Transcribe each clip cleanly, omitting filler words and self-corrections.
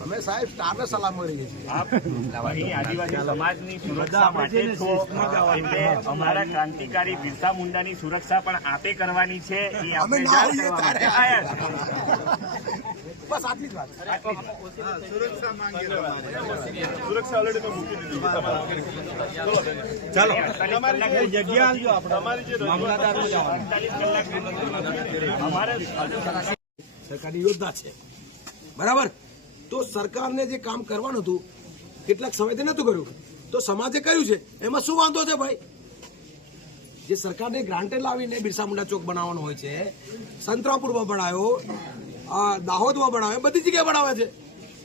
અમે સાહેબ સ્ટારને સલામ કરીએ છીએ. આદિવાસી સમાજની સુરક્ષા માટે છો એટલે અમારા ક્રાંતિકારી બિરસા મુંડાની સુરક્ષા પણ આપે કરવાની છે. એ અમે ના હોઈએ ત્યારે બસ આટલી જ વાત. સુરક્ષા માંગીએ. સુરક્ષા ઓલરેડી મેં મૂકી દીધી. ચાલો તમારી જગ્યા આપજો. તમારી જે મામલાદાર સરકારી યોદ્ધા છે, બરાબર. તો સરકારને જે કામ કરવાનું હતું કેટલાક સમયથી નતું કર્યું, તો સમાજે કર્યું છે, એમાં શું વાંધો છે ભાઈ? જે સરકારને ગ્રાન્ટે લાવીને બિરસા મુંડા ચોક બનાવવાનો હોય છે, સંતરામપુરમાં બનાવ્યો, દાહોદમાં બનાવ્યો, બધી જગ્યાએ બનાવે છે.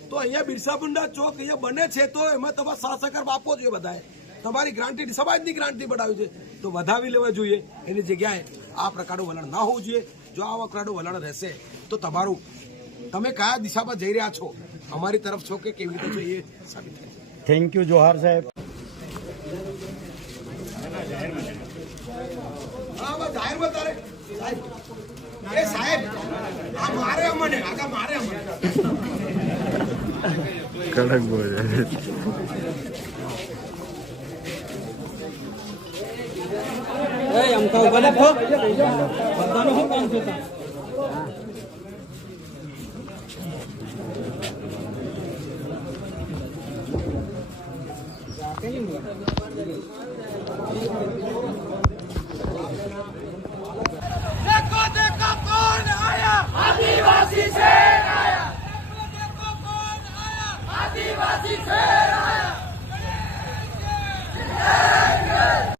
તો અહીંયા બિરસા મુંડા ચોક અહીંયા બને છે, તો એમાં તમારે સાથ સહકાર આપવો જોઈએ બધાએ. તમારી ગ્રાન્ટથી, સમાજની ગ્રાન્ટથી બનાવ્યું છે, તો વધાવી લેવા જોઈએ. એની જગ્યાએ આ પ્રકારનું વલણ ના હોવું જોઈએ. જો આ પ્રકારનું વલણ રહેશે તો તમારું, તમે કયા દિશામાં જઈ રહ્યા છો, અમારી તરફ છો કે કેવી રીતે છો, એ સાબિત થાય. થેન્ક યુ જોહાર સાહેબ. હા બસ જાહેરમાં તારે સાહેબ, એ સાહેબ આ મારે અમને આગા મારે અમને કડક બોલે. બધાનું શું કામ થતા देखो देखो कौन आया, आदिवासी शेर आया। देखो देखो कौन आया, आदिवासी शेर